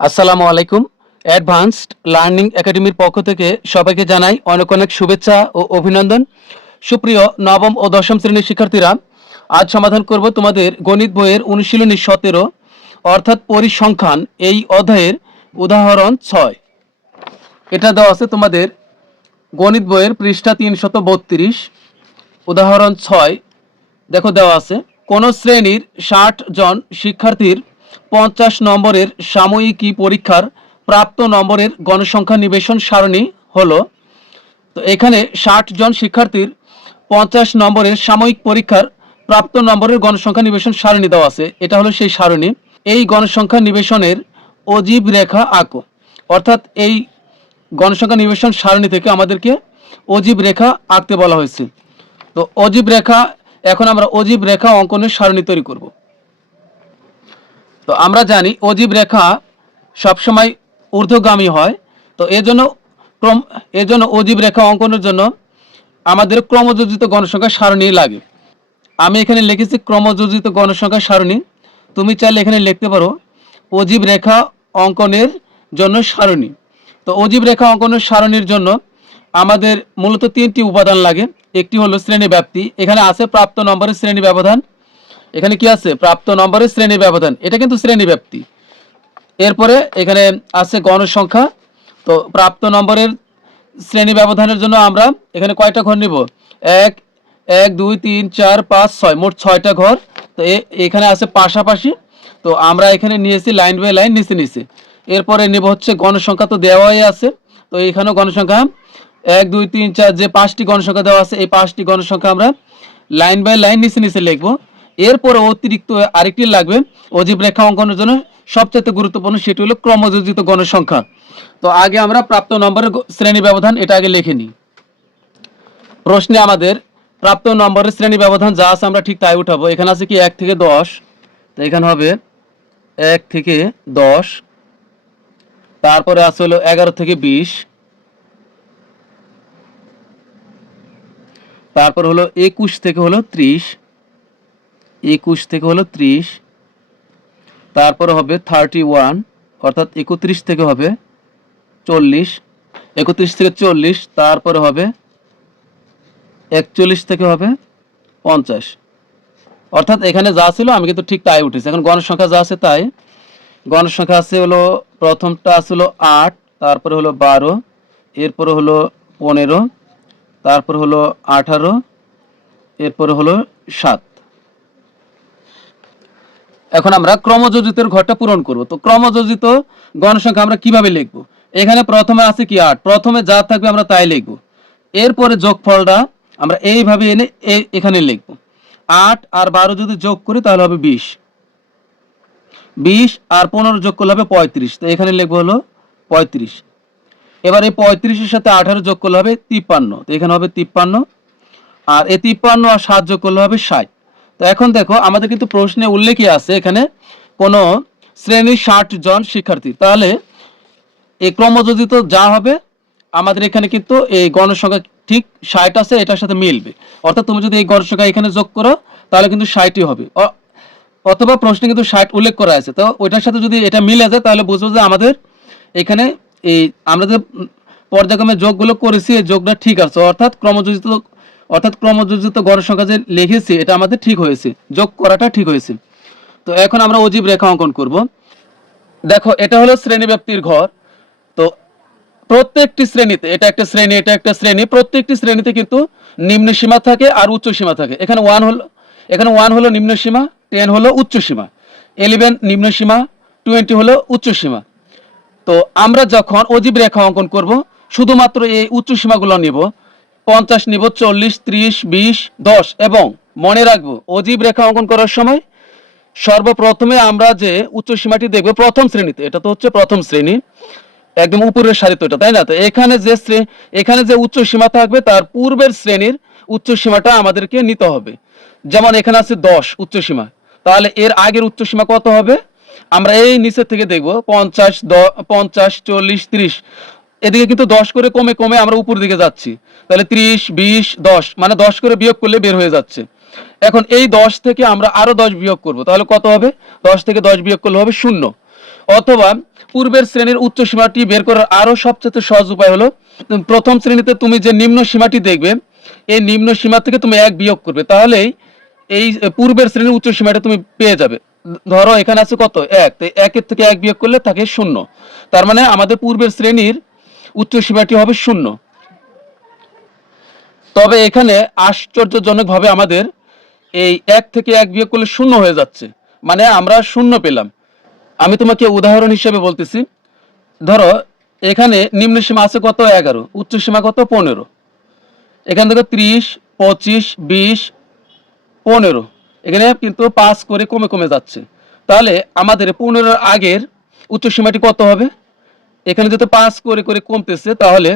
আসসালামু আলাইকুম। Advanced learning একাডেমির পক্ষ থেকে সবাইকে জানাই অনেক অনেক শুভেচ্ছা ও অভিনন্দন। সুপ্রিয় নবম ও দশম শ্রেণীর শিক্ষার্থীরা, আজ সমাধান করব তোমাদের গণিত বইয়ের অনুশীলনী 17 অর্থাৎ পরিসংখ্যান এই অধ্যায়ের উদাহরণ 6। এটা দেওয়া আছে তোমাদের গণিত বইয়ের পৃষ্ঠা 332, উদাহরণ 6। দেখো দেওয়া আছে, কোন শ্রেণীর 60 জন শিক্ষার্থীর 50 নম্বরের সাময়িকী পরীক্ষার প্রাপ্ত নম্বরের গণসংখ্যা নিবেশন সারণী হলো। তো এখানে 60 জন শিক্ষার্থীর 50 নম্বরের সাময়িক পরীক্ষার প্রাপ্ত নম্বরের গণসংখ্যা নিবেশন সারণী দেওয়া আছে। এটা হলো সেই সারণী। এই গণসংখ্যা নিবেশনের অজীব রেখা আঁকো। অর্থাৎ এই গণসংখ্যা নিবেশন সারণী থেকে আমাদেরকে অজীব রেখা আঁকতে বলা হয়েছে। তো অজীব রেখা, এখন আমরা অজীব রেখা অঙ্কনের সারণী তৈরি করব। তো আমরা জানি অজীব রেখা সবসময় ঊর্ধ্বগামী হয়। তো এজন্য অজীব রেখা অঙ্কনের জন্য আমাদের ক্রমযোজিত গণসংখ্যা সারণী লাগে। আমি এখানে লিখেছি ক্রমযোজিত গণসংখ্যা সারণী। তুমি চাইলে এখানে লিখতে পারো অজীব রেখা অঙ্কনের জন্য সারণী। তো অজীব রেখা অঙ্কনের সারণীর জন্য আমাদের মূলত 3টি উপাদান লাগে। একটি হলো শ্রেণী ব্যাপ্তি, এখানে আছে প্রাপ্ত নম্বরের শ্রেণী ব্যবধান। এখানে কি আছে? প্রাপ্ত নম্বরের শ্রেণী ব্যবধান, এটা কিন্তু শ্রেণী ব্যাপ্তি। এরপরে এখানে আছে গণসংখ্যা। তো প্রাপ্ত নম্বরের শ্রেণী ব্যবধানের জন্য আমরা এখানে কয়টা ঘর নিব? 1 1 2 3 4 5 6, মোট 6টা ঘর। তো এখানে আছে পাশাপাশি। তো আমরা এখানে নিয়েছি লাইন বাই লাইন, নিচে। এরপরে নেব হচ্ছে গণসংখ্যা, তো দেওয়াই আছে। তো এখানেও গণসংখ্যা 1 2 3 4, যে 5টি গণসংখ্যা দেওয়া আছে এই 5টি গণসংখ্যা আমরা লাইন বাই লাইন নিচে লিখবো। এরপরে অতিরিক্ত আরেকটি লাগবে অজীব রেখা অঙ্কনের জন্য, সবচেয়ে গুরুত্বপূর্ণ, সেটি হলো ক্রমযোজিত গণসংখ্যা। তো আগে আমরা প্রাপ্ত নম্বরের শ্রেণী ব্যবধান এটা আগে লিখে নিই। প্রশ্নে আমাদের প্রাপ্ত নম্বরের শ্রেণী ব্যবধান যা আছে আমরা ঠিক তাই উঠাবো। এখানে আছে কি 1 থেকে 10, তো এখানে হবে 1 থেকে 10। তারপরে আছে হলো 11 থেকে 20, তারপর হলো 21 থেকে হলো 30, 21 থেকে হলো 30। তারপরে হবে 31, অর্থাৎ 31 থেকে হবে 40, 31 থেকে 40। তারপরে হবে 41 থেকে হবে 50। অর্থাৎ এখানে যা ছিল আমি কিন্তু ঠিক তাই উঠেছি। এখন গণসংখ্যা যা আছে তাই। গণসংখ্যা আছে হলো, প্রথমটা আছে হলো 8, তারপরে হলো 12, এরপরে হলো 15, তারপর হলো 18, এরপরে হলো 7। এখন আমরা ক্রমযোজিতের ঘরটা পূরণ করব। তো ক্রমযোজিত গণসংখ্যা আমরা কিভাবে লিখব? এখানে প্রথমে আছে কি 8, প্রথমে যা থাকবে আমরা তাই লিখব। এরপরে যোগফলটা আমরা এইভাবে এনে এখানে লিখব। 8 আর 12 যদি যোগ করি তাহলে হবে 20, 20 আর 15 যোগ করলে হবে 35। তো এখানে লিখবো হলো 35। এবার এই 35-এর সাথে 18 যোগ করলে হবে 53, তো এখানে হবে 53। আর এই 53 আর 7 যোগ করলে হবে 60। তো এখন দেখো আমাদের কিন্তু প্রশ্নে উল্লেখই আছে এখানে কোন শ্রেণীর 60 জন শিক্ষার্থী, তাহলে এই ক্রমযোজিত যা হবে আমাদের এখানে কিন্তু এই গণসংখ্যা ঠিক 60 আছে, এটার সাথে মিলবে। অর্থাৎ তুমি যদি এই গণসংখ্যা এখানে যোগ করো তাহলে কিন্তু 60ই হবে, অথবা প্রশ্নে কিন্তু 60 উল্লেখ করা আছে। তো ওইটার সাথে যদি এটা মিলে যায় তাহলে বুঝবো যে আমাদের এখানে এই আমরা যে পর্যায়ক্রমে যোগগুলো করেছি এই যোগটা ঠিক আছে, অর্থাৎ ক্রমযোজিত গড় সংখ্যা যে লিখেছি এটা আমাদের ঠিক হয়েছে, যোগ করাটা ঠিক হয়েছে। তো এখন আমরা অজীব রেখা অঙ্কন করব। দেখো এটা হলো শ্রেণীব্যাপ্তির ঘর। তো প্রত্যেকটি শ্রেণীতে, এটা একটা শ্রেণী, প্রত্যেকটি শ্রেণীতে কিন্তু নিম্ন সীমা থাকে আর উচ্চ সীমা থাকে। এখানে 1 হলো নিম্ন সীমা, 10 হলো উচ্চ সীমা, 11 নিম্ন সীমা, 20 হলো উচ্চ সীমা। তো আমরা যখন অজীব রেখা অঙ্কন করব শুধুমাত্র এই উচ্চ সীমাগুলো নিব, 50 নিব, 40, 30, 20, 10। এবং মনে রাখবো অজীব রেখা অঙ্কন করার সময় সর্বপ্রথমে আমরা যে উচ্চ সীমাটি দেখব প্রথম শ্রেণীতে, এটা তো হচ্ছে প্রথম শ্রেণী, একদম উপরের সারিতে ওটা, তাই না? তো এখানে যে উচ্চ সীমা থাকবে তার পূর্বের শ্রেণীর উচ্চ সীমাটা আমাদেরকে নিতে হবে। যেমন এখানে আছে 10 উচ্চ সীমা, তাহলে এর আগের উচ্চ সীমা কত হবে? আমরা এই নিচের থেকে দেখব 50, 40, 30, এদিকে কিন্তু 10 করে কমে কমে আমরা উপর দিকে যাচ্ছি। তাহলে 30, 20, 10, মানে 10 করে বিয়োগ করলে বের হয়ে যাচ্ছে। এখন এই 10 থেকে আমরা আরো 10 বিয়োগ করব, তাহলে কত হবে? 10 থেকে 10 বিয়োগ করলে হবে 0। অথবা পূর্বের শ্রেণীর উচ্চ সীমাটি বের করার আরো সবচেয়ে সহজ উপায় হলো প্রথম শ্রেণীতে তুমি যে নিম্ন সীমাটি দেখবে এই নিম্ন সীমা থেকে তুমি 1 বিয়োগ করবে, তাহলেই এই পূর্বের শ্রেণীর উচ্চ সীমাটা তুমি পেয়ে যাবে। ধরো এখানে আছে কত 1, তো 1 থেকে 1 বিয়োগ করলে থাকে 0। তার মানে আমাদের পূর্বের শ্রেণীর উচ্চ সীমাটি হবে 0। তবে এখানে আশ্চর্যজনকভাবে আমাদের এই 1 থেকে 1 বিয়োগ করলে 0 হয়ে যাচ্ছে, মানে আমরা 0 পেলাম। আমি তোমাকে উদাহরণ হিসেবে বলতেছি। ধরো এখানে নিম্ন সীমা আছে কত 11, উচ্চ সীমা কত 15। এখান থেকে 30, 25, 20, 15, এখানে কিন্তু 5 করে কমে কমে যাচ্ছে। তাহলে আমাদের 15 আগের উচ্চ সীমাটি কত হবে? এখানে যেহেতু 5 করে করে কমতেছে, তাহলে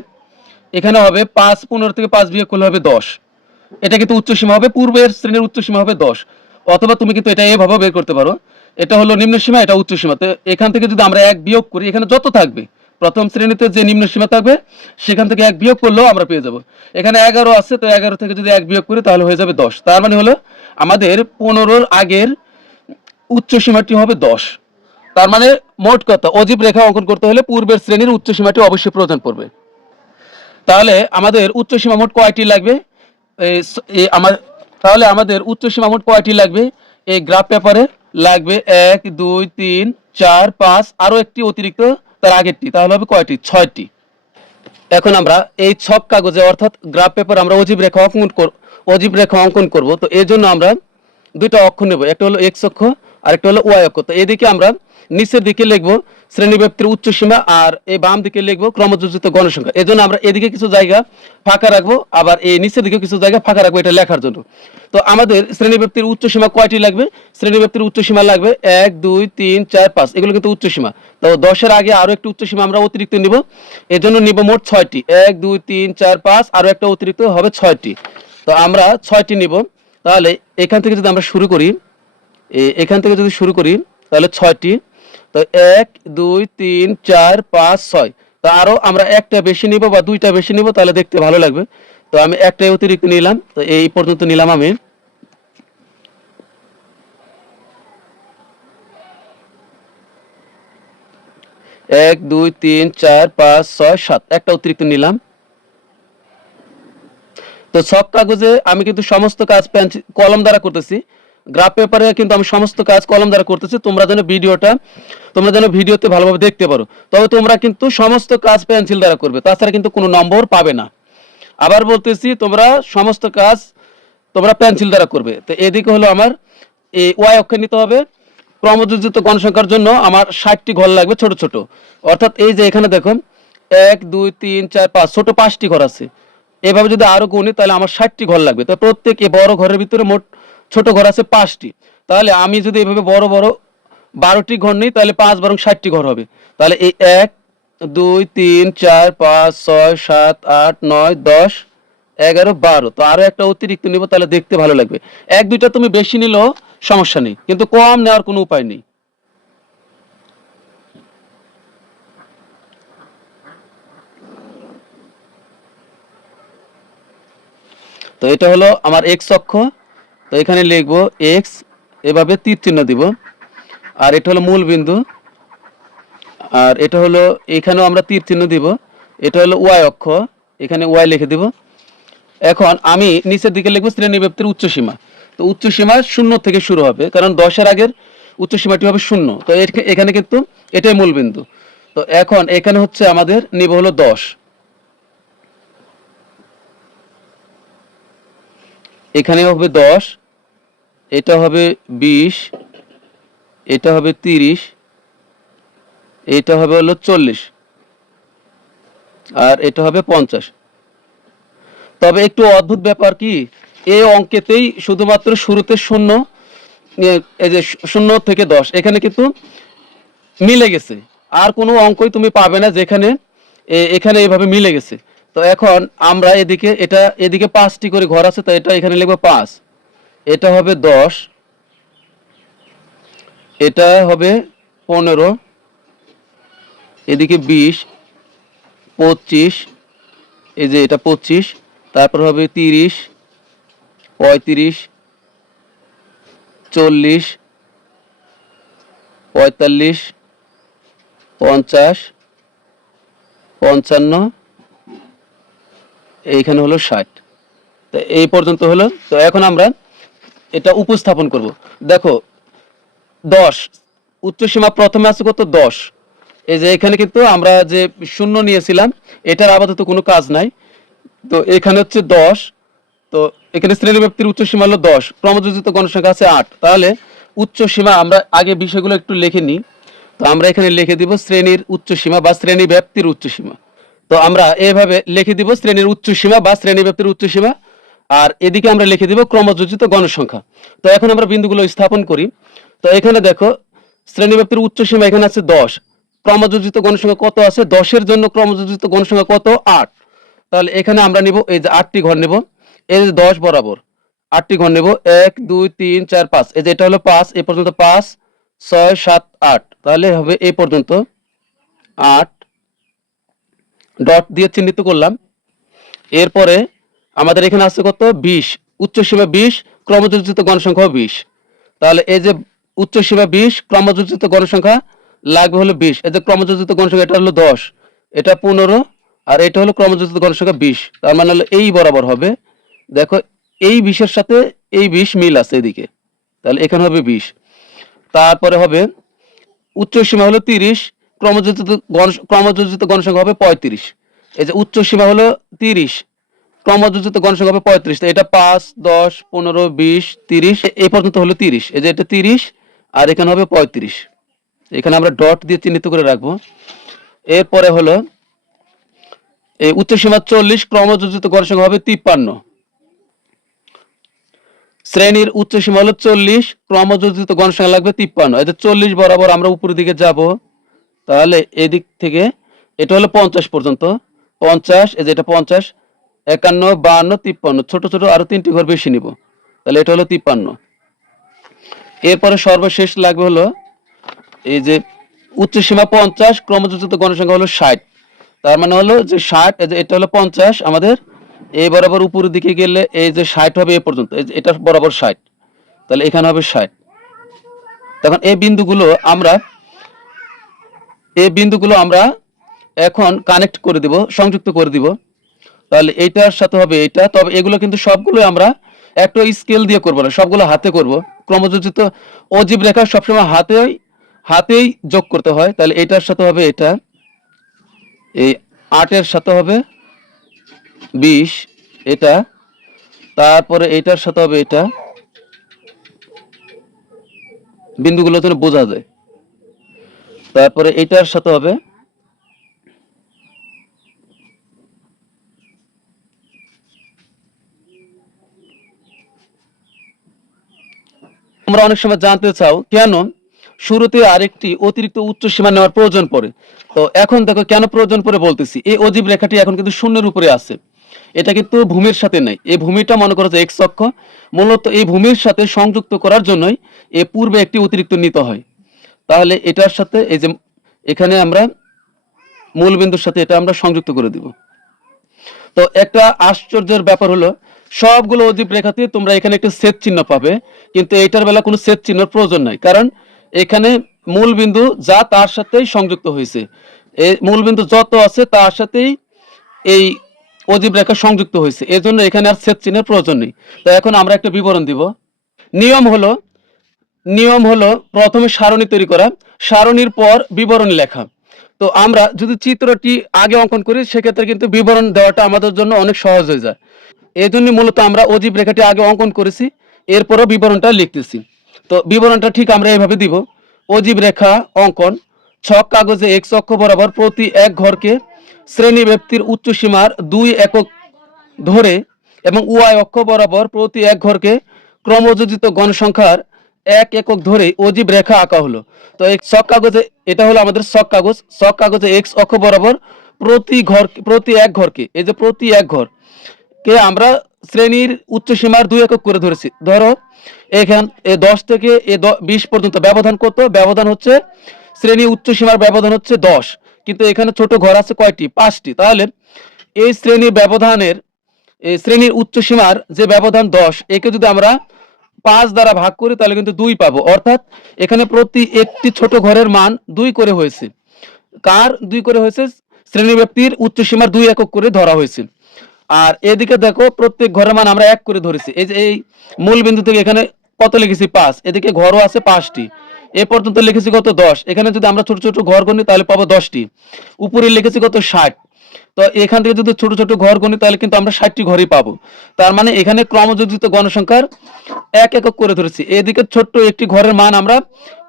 এখানে হবে 5, 15 থেকে 5 বিয়োগ করলে হবে 10। এটা কিন্তু উচ্চ সীমা হবে, পূর্বের শ্রেণীর উচ্চ সীমা হবে 10। অথবা তুমি কিন্তু এটা এভাবে বের করতে পারো, এটা হলো নিম্ন সীমা, এটা উচ্চ সীমা। তো এখান থেকে যদি আমরা 1 বিয়োগ করি, এখানে যত থাকবে প্রথম শ্রেণীতে যে নিম্ন সীমা থাকবে সেখান থেকে 1 বিয়োগ করলেও আমরা পেয়ে যাব। এখানে 11 আছে, তো 11 থেকে যদি 1 বিয়োগ করি তাহলে হয়ে যাবে 10। তার মানে হলো আমাদের 15 আগের উচ্চ সীমাটি হবে 10। তার মানে মোট কথা অজীব রেখা অঙ্কন করতে হলে পূর্বের শ্রেণীর উচ্চ সীমাটি অবশ্যই প্রয়োজন পড়বে। তাহলে আমাদের উচ্চ সীমা মোট কয়টি লাগবে? তাহলে আমাদের উচ্চ সীমা মোট কয়টি লাগবে? এই গ্রাফ পেপারে লাগবে 1, 2, 3, 4, 5, আরো একটি অতিরিক্ত তার আগেরটি, তাহলে হবে কয়টি? 6টি। এখন আমরা এই ছক কাগজে অর্থাৎ গ্রাফ পেপার আমরা অজীব রেখা অঙ্কন করব। তো এর জন্য আমরা দুইটা অক্ষ নেব, একটা হলো এক্স অক্ষ আর একটা হলো ওয়াই অক্ষ। তো এদিকে আমরা নিচের দিকে লিখব শ্রেণীব্যাপ্তির উচ্চ সীমা, আর এই বাম দিকে লিখব ক্রমযোজিত গণসংখ্যা। এজন্য আমরা এদিকে কিছু জায়গা ফাঁকা রাখবো, আবার এই নিচের দিকে কিছু জায়গা ফাঁকা রাখবো এটা লেখার জন্য। তো আমাদের শ্রেণীব্যাপ্তির উচ্চ সীমা কয়টি লাগবে? শ্রেণীব্যাপ্তির উচ্চ সীমা লাগবে 1, 2, 3, 4, 5, এগুলো কিন্তু উচ্চ সীমা। তো 10-এর আগে আরো একটি উচ্চ সীমা আমরা অতিরিক্ত নিব, এজন্য নিব মোট 6টি। 1, 2, 3, 4, 5, আরো একটা অতিরিক্ত হবে 6টি। তো আমরা 6টি নিব। তাহলে এখান থেকে যদি আমরা শুরু করি, তাহলে 6টি। তো 1, 2, 3, 4, 5, 6। তো আরো আমরা একটা বেশি নিব বা দুইটা বেশি নিব, তাহলে দেখতে ভালো লাগবে। তো আমি একটাই অতিরিক্ত নিলাম, তো এই পর্যন্ত নিলাম আমি। এক, 2, 3, 4, 5, 6, 7, একটা অতিরিক্ত নিলাম। তো ছক কাগজে আমি কিন্তু সমস্ত কাজ কলম দ্বারা করতেছি, গ্রাফ পেপারে কিন্তু আমি সমস্ত কাজ কলম দ্বারা করতেছি। তোমরা যেন ভিডিওতে ভালোভাবে দেখতে পারো। তবে তোমরা কিন্তু সমস্ত কাজ পেন্সিল দ্বারা করবে, তাছাড়া কিন্তু কোনো নম্বর পাবে না। আবার বলতেছি, তোমরা সমস্ত কাজ তোমরা পেন্সিল দ্বারা করবে। তো এদিকে হলো আমার এই ওয়াই অক্ষে নিতে হবে। ক্রমযোজিত গণসংখ্যার জন্য আমার 60টি ঘর লাগবে ছোট ছোট। অর্থাৎ এই যে এখানে দেখো 1, 2, 3, 4, 5, ছোট 5টি ঘর আছে। এভাবে যদি আরো গুনি তাহলে আমার 60টি ঘর লাগবে। তো প্রত্যেক এই বড় ঘরের ভিতরে মোট ছোট ঘর আছে 5টি। তাহলে আমি যদি এভাবে বড় বড় 12টি ঘর নিই, তাহলে 5 বরং 60টি ঘর হবে। তাহলে এই 1, 2, 3, 4, 5, 6, 7, 8, 9, 10, 11, 12। তো আরো একটা অতিরিক্ত নিব, তাহলে দেখতে ভালো লাগবে। 1-2টা তুমি বেশি নিলেও সমস্যা নেই, কিন্তু কম নেওয়ার কোনো উপায় নেই। তো এটা হলো আমার এক্স অক্ষ। তো এখানে লিখবো এক্স, এভাবে তীর চিহ্ন দিব। আর এটা হলো মূল বিন্দু, আর এটা হলো এখানেও আমরা তীর চিহ্ন দিব। এটা হলো ওয়াই অক্ষ, এখানে ওয়াই লিখে দিব। এখন আমি নিচের দিকে লিখবো শ্রেণীব্যাপ্তির উচ্চ সীমা। তো উচ্চ সীমা 0 থেকে শুরু হবে, কারণ 10-এর আগের উচ্চ সীমাটি হবে 0। তো এখানে কিন্তু এটাই মূল বিন্দু। তো এখন এখানে হচ্ছে আমাদের নিব হলো 10, এখানে হবে 10, এটা হবে 20, এটা হবে 30, এটা হবে হলো 40, আর এটা হবে 50। তবে একটু অদ্ভুত ব্যাপার কি, এই অঙ্কেতেই শুধুমাত্র শুরুতে 0, এই যে 0 থেকে 10 এখানে কিন্তু মিলে গেছে। আর কোনো অঙ্কই তুমি পাবে না যেখানে এখানে এইভাবে মিলে গেছে। তো এখন আমরা এদিকে 5টি করে ঘর আছে, তো এটা এখানে লিখবো 5, এটা হবে 10, এটা হবে 15, এদিকে 20, 25, এই যে এটা 25, তারপর হবে 30, 35, 40, 45, 50, 55, এইখানে হলো 60। তো এই পর্যন্ত হলো। তো এখন আমরা এটা উপস্থাপন করব। দেখো 10 উচ্চসীমা প্রথমে আছে কত 10। এই যে এখানে কিন্তু আমরা যে শূন্য নিয়েছিলাম এটার আপাতত কোনো কাজ নাই। তো এখানে হচ্ছে 10। তো এখানে শ্রেণীব্যাপ্তির উচ্চসীমা হলো 10, ক্রমযোজিত গণসংখ্যা আছে 8। তাহলে উচ্চসীমা আমরা আগে বিষয়গুলো একটু লিখে নিই। তো আমরা এখানে লিখে দিব শ্রেণীর উচ্চসীমা বা শ্রেণী ব্যাপ্তির উচ্চসীমা। তো আমরা এইভাবে লিখে দিব শ্রেণীর উচ্চসীমা বা শ্রেণী ব্যাপ্তির উচ্চসীমা, আর এদিকে আমরা লিখে দিব ক্রমযোজিত গণসংখ্যা। তো এখন আমরা বিন্দুগুলো স্থাপন করি। তো এখানে দেখো শ্রেণী ব্যাপ্তির উচ্চসীমা এখানে আছে 10, ক্রমযোজিত গণসংখ্যা কত আছে 10 এর জন্য ক্রমযোজিত গণসংখ্যা কত 8। তাহলে এখানে আমরা নিব এই যে 8টি ঘর নেব, এই যে 10 বরাবর 8টি ঘর নেব, 1 2 3 4 5। এই যে এটা হলো 5, এই পর্যন্ত 5 6 7 8। তাহলে হবে এই পর্যন্ত 8, ডট দিয়ে চিহ্নিত করলাম। এরপরে আমাদের এখানে আছে কত 20, উচ্চসীমা 20, ক্রমযোজিত গণসংখ্যা 20। তাহলে এই যে উচ্চসীমা 20, ক্রমযোজিত গণসংখ্যা লাগবে হলো 20। এই যে ক্রমযোজিত গণসংখ্যা এটা হলো 10, এটা 15, আর এটা হলো ক্রমযোজিত গণসংখ্যা 20। তার মানে হলো এই বরাবর হবে। দেখো এই 20 এর সাথে এই 20 মিল আছে এদিকে, তাহলে এখানে হবে 20। তারপরে হবে উচ্চসীমা হলো 30, ক্রমযোজিত গণসংখ্যা হবে 35। এই যে উচ্চসীমা হলো 30, ক্রমযোজিত গণসংখ্যা হবে 35। তো এটা 5 10 15 20 30, এই পর্যন্ত হলো 30। এই যে এটা 30, আর এখানে হবে 35। এখানে আমরা ডট দিয়ে চিহ্নিত করে রাখবো। এরপরে হলো এই উচ্চসীমা 40, ক্রমযোজিত গণসংখ্যা হবে 53। শ্রেণীর উচ্চসীমা হলো 40, ক্রমযোজিত গণসংখ্যা লাগবে 53। এই যে 40 বরাবর আমরা উপরের দিকে যাব, তাহলে এদিক থেকে এটা হলো 50 পর্যন্ত। 50, এই যে এটা 50, 51 52 53, ছোট ছোট আরো 3টি ঘর বেশি নিব, তাহলে এটা হলো 53। এরপরে সর্বশেষ লাগবে হলো এই যে উচ্চসীমা 50, ক্রমযোজিত গণসংখ্যা হলো 60। তার মানে হলো যে 60, এই যে এটা হলো 50 আমাদের, এই বরাবর উপরের দিকে গেলে এই যে 60 হবে এই পর্যন্ত, এই যে এটা বরাবর 60, তাহলে এখানে হবে 60। তখন এই বিন্দুগুলো আমরা এখন কানেক্ট করে দিব, সংযুক্ত করে দিব। তাহলে এইটার সাথে হবে এইটা। তবে এগুলো কিন্তু সবগুলো আমরা একটা স্কেল দিয়ে করব না, সবগুলো হাতে করব। ক্রমযোজিত অজীব রেখা সবসময় হাতেই যোগ করতে হয়। তাহলে এটার সাথে হবে এটা, এই 8 এর সাথে হবে 20 এটা, তারপরে এইটার সাথে হবে এটা, বিন্দুগুলো যেন বোঝা যায়। তারপরে এইটার সাথে হবে তোমরা অনেক সময় জানতে চাও কেন শুরুতে আরেকটি অতিরিক্ত উচ্চ সীমা নেওয়ার প্রয়োজন পড়ে। তো এখন দেখো কেন প্রয়োজন পড়ে বলতেছি। এই অজীব রেখাটি এখন কিন্তু শূন্যের উপরে আছে, এটা কিন্তু ভূমির সাথে নেই। এই ভূমিটা মনে করো যে এক্স অক্ষ, মূলত এই ভূমির সাথে সংযুক্ত করার জন্যই এ পূর্বে একটি অতিরিক্ত নিতে হয়। তাহলে এটার সাথে এই যে এখানে আমরা মূল বিন্দুর সাথে এটা আমরা সংযুক্ত করে দিব। তো একটা আশ্চর্যের ব্যাপার হলো সবগুলো অজীব রেখাতে তোমরা এখানে একটা ছেদ চিহ্ন পাবে, কিন্তু এইটার বেলা কোনো ছেদ চিহ্নের প্রয়োজন নাই, কারণ এখানে মূল বিন্দু যা তার সাথেই সংযুক্ত হয়েছে। এই মূল বিন্দু যত আছে তার সাথেই এই অজীব রেখা সংযুক্ত হয়েছে, এজন্য এখানে আর ছেদ চিহ্নের প্রয়োজন নেই। তো এখন আমরা একটা বিবরণ দিব। নিয়ম হলো প্রথমে সারণী তৈরি করা, সারণীর পর বিবরণ লেখা। তো আমরা যদি চিত্রটি আগে অঙ্কন করি সেক্ষেত্রে কিন্তু বিবরণ দেওয়াটা আমাদের জন্য অনেক সহজ হয়ে যায়। এই জন্য মূলত আমরা অজীব রেখাটি আগে অঙ্কন করেছি, এরপরও বিবরণটা লিখতেছি। তো বিবরণটা ঠিক আমরা এইভাবে দিব। অজীব রেখা অঙ্কন, ছক কাগজে এক্স অক্ষ বরাবর প্রতি এক ঘরকে শ্রেণী ব্যক্তির উচ্চ সীমার 2 একক ধরে এবং ওয়াই অক্ষ বরাবর প্রতি এক ঘরকে ক্রমযোজিত গণসংখ্যার 1 একক ধরে অজীব রেখা আঁকা হলো। তো এই ছক কাগজে এটা হলো আমাদের ছক কাগজে এক্স অক্ষ বরাবর প্রতি এক ঘরকে, এই যে প্রতি এক ঘর কে আমরা শ্রেণীর উচ্চ সীমার 2 একক করে ধরেছি। ধরো এখান 10 থেকে 20 পর্যন্ত ব্যবধান কত, ব্যবধান হচ্ছে শ্রেণী উচ্চ সীমার ব্যবধান হচ্ছে 10, কিন্তু এখানে ছোট ঘর আছে কয়টি 5টি। তাহলে এই শ্রেণীর উচ্চ সীমার যে ব্যবধান 10, একে যদি আমরা 5 দ্বারা ভাগ করি তাহলে কিন্তু 2 পাবো, অর্থাৎ এখানে প্রতি একটি ছোট ঘরের মান 2 করে হয়েছে। কার 2 করে হয়েছে, শ্রেণী ব্যাপ্তির উচ্চ সীমার 2 একক করে ধরা হয়েছে। আর এদিকে দেখো প্রত্যেক ঘরের মান আমরা 1 করে ধরেছি। এই যে এই মূল বিন্দু থেকে এখানে কত লিখেছি 5, এদিকে ঘরও আছে 5টি, এ পর্যন্ত লিখেছি কত 10, এখানে যদি আমরা ছোট ছোট ঘর গণি তাহলে পাবো 10টি, উপরে লিখেছি কত 60, তো এখান থেকে যদি ছোট ছোট ঘর গণি তাহলে কিন্তু আমরা 60টি ঘরই পাবো। তার মানে এখানে ক্রমযোজিত গণসংখ্যার 1 একক করে ধরেছি, এদিকে ছোট্ট একটি ঘরের মান আমরা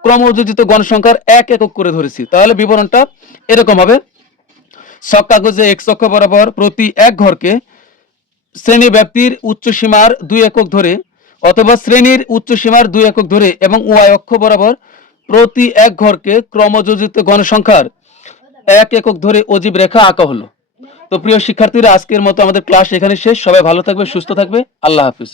ক্রমযোজিত গণসংখ্যার 1 একক করে ধরেছি। তাহলে বিবরণটা এরকম হবে, ছক কাগজে এক্স অক্ষ বরাবর প্রতি এক ঘরকে শ্রেণী ব্যাপ্তির উচ্চ সীমার 2 একক ধরে অথবা শ্রেণীর উচ্চ সীমার 2 একক ধরে এবং ওয়াই অক্ষ বরাবর প্রতি এক ঘরকে ক্রমযোজিত গণসংখ্যার 1 একক ধরে অজীব রেখা আঁকা হলো। তো প্রিয় শিক্ষার্থীরা, আজকের মতো আমাদের ক্লাস এখানে শেষ। সবাই ভালো থাকবে, সুস্থ থাকবে, আল্লাহ হাফিজ।